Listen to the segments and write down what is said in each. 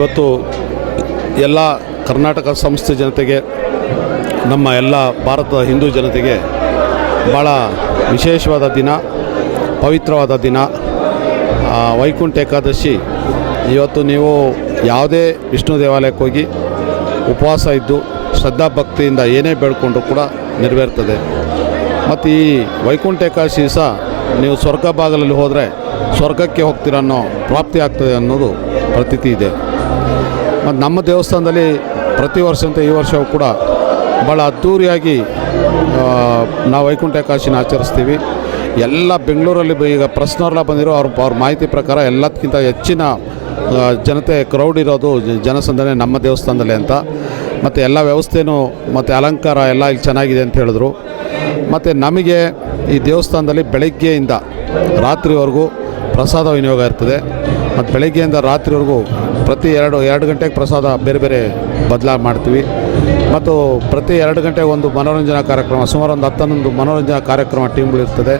ಇವತ್ತು ಎಲ್ಲ ಕರ್ನಾಟಕ ಸಂಸ್ಥೆ ಜನತೆಗೆ, ನಮ್ಮ ಎಲ್ಲ ಭಾರತದ ಹಿಂದೂ ಜನತೆಗೆ ಭಾಳ ವಿಶೇಷವಾದ ದಿನ, ಪವಿತ್ರವಾದ ದಿನ ವೈಕುಂಠ ಏಕಾದಶಿ. ಇವತ್ತು ನೀವು ಯಾವುದೇ ವಿಷ್ಣು ದೇವಾಲಯಕ್ಕೆ ಹೋಗಿ ಉಪವಾಸ ಇದ್ದು ಶ್ರದ್ಧಾಭಕ್ತಿಯಿಂದ ಏನೇ ಬೇಡ್ಕೊಂಡ್ರೂ ಕೂಡ ನೆರವೇರ್ತದೆ. ಮತ್ತು ಈ ವೈಕುಂಠ ಏಕಾದಶಿ ಸಹ ನೀವು ಸ್ವರ್ಗ ಭಾಗದಲ್ಲಿ ಹೋದರೆ ಸ್ವರ್ಗಕ್ಕೆ ಹೋಗ್ತೀರ ಅನ್ನೋ ಪ್ರಾಪ್ತಿ ಆಗ್ತದೆ ಅನ್ನೋದು ಪ್ರತೀತಿ ಇದೆ. ಮತ್ತು ನಮ್ಮ ದೇವಸ್ಥಾನದಲ್ಲಿ ಪ್ರತಿ ವರ್ಷದಂತೆ ಈ ವರ್ಷವೂ ಕೂಡ ಭಾಳ ಅದ್ಧೂರಿಯಾಗಿ ನಾವು ವೈಕುಂಠ ಏಕಾದಶಿನ ಆಚರಿಸ್ತೀವಿ. ಎಲ್ಲ ಬೆಂಗಳೂರಲ್ಲಿ ಈಗ ಪ್ರೆಸ್ನವ್ರೆಲ್ಲ ಬಂದಿರೋ ಅವ್ರ ಮಾಹಿತಿ ಪ್ರಕಾರ ಎಲ್ಲದಕ್ಕಿಂತ ಹೆಚ್ಚಿನ ಜನತೆ ಕ್ರೌಡ್ ಇರೋದು ಜನಸಂದಣಿ ನಮ್ಮ ದೇವಸ್ಥಾನದಲ್ಲಿ ಅಂತ. ಮತ್ತು ಎಲ್ಲ ವ್ಯವಸ್ಥೆನೂ ಮತ್ತು ಅಲಂಕಾರ ಎಲ್ಲ ಇಲ್ಲಿ ಚೆನ್ನಾಗಿದೆ ಅಂತ ಹೇಳಿದ್ರು. ಮತ್ತು ನಮಗೆ ಈ ದೇವಸ್ಥಾನದಲ್ಲಿ ಬೆಳಗ್ಗೆಯಿಂದ ರಾತ್ರಿವರೆಗೂ ಪ್ರಸಾದ ವಿನಿಯೋಗ ಇರ್ತದೆ. ಮತ್ತು ಬೆಳಗ್ಗೆಯಿಂದ ರಾತ್ರಿವರೆಗೂ ಪ್ರತಿ ಎರಡು ಗಂಟೆಗೆ ಪ್ರಸಾದ ಬೇರೆ ಬೇರೆ ಬದಲಾವಣೆ ಮಾಡ್ತೀವಿ. ಮತ್ತು ಪ್ರತಿ 2 ಗಂಟೆಗೆ ಒಂದು ಮನೋರಂಜನಾ ಕಾರ್ಯಕ್ರಮ, ಸುಮಾರು ಒಂದು 10-11 ಮನೋರಂಜನಾ ಕಾರ್ಯಕ್ರಮ ಟೀಮ್ಗಳಿರ್ತದೆ.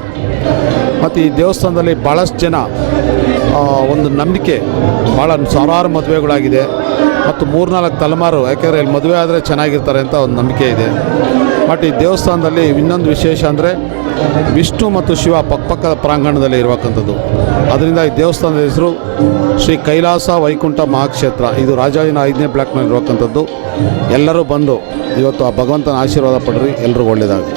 ಮತ್ತು ಈ ದೇವಸ್ಥಾನದಲ್ಲಿ ಭಾಳಷ್ಟು ಜನ ಒಂದು ನಂಬಿಕೆ, ಭಾಳ ಸಾವಿರಾರು ಮದುವೆಗಳಾಗಿದೆ. ಮತ್ತು 3-4 ತಲೆಮಾರು, ಯಾಕೆಂದರೆ ಇಲ್ಲಿ ಮದುವೆ ಆದರೆ ಚೆನ್ನಾಗಿರ್ತಾರೆ ಅಂತ ಒಂದು ನಂಬಿಕೆ ಇದೆ. ಬಟ್ ಈ ದೇವಸ್ಥಾನದಲ್ಲಿ ಇನ್ನೊಂದು ವಿಶೇಷ ಅಂದರೆ ವಿಷ್ಣು ಮತ್ತು ಶಿವ ಪಕ್ಕಪಕ್ಕದ ಪ್ರಾಂಗಣದಲ್ಲಿ ಇರತಕ್ಕಂಥದ್ದು. ಅದರಿಂದ ಈ ದೇವಸ್ಥಾನದ ಹೆಸರು ಶ್ರೀ ಕೈಲಾಸ ವೈಕುಂಠ ಮಹಾಕ್ಷೇತ್ರ. ಇದು ರಾಜಾಜಿನ 5ನೇ ಬ್ಲಾಕ್ನಲ್ಲಿ ಇರತಕ್ಕಂಥದ್ದು. ಎಲ್ಲರೂ ಬಂದು ಇವತ್ತು ಆ ಭಗವಂತನ ಆಶೀರ್ವಾದ ಪಡ್ರಿ, ಎಲ್ರಿಗೂ ಒಳ್ಳೆಯದಾಗಲಿ.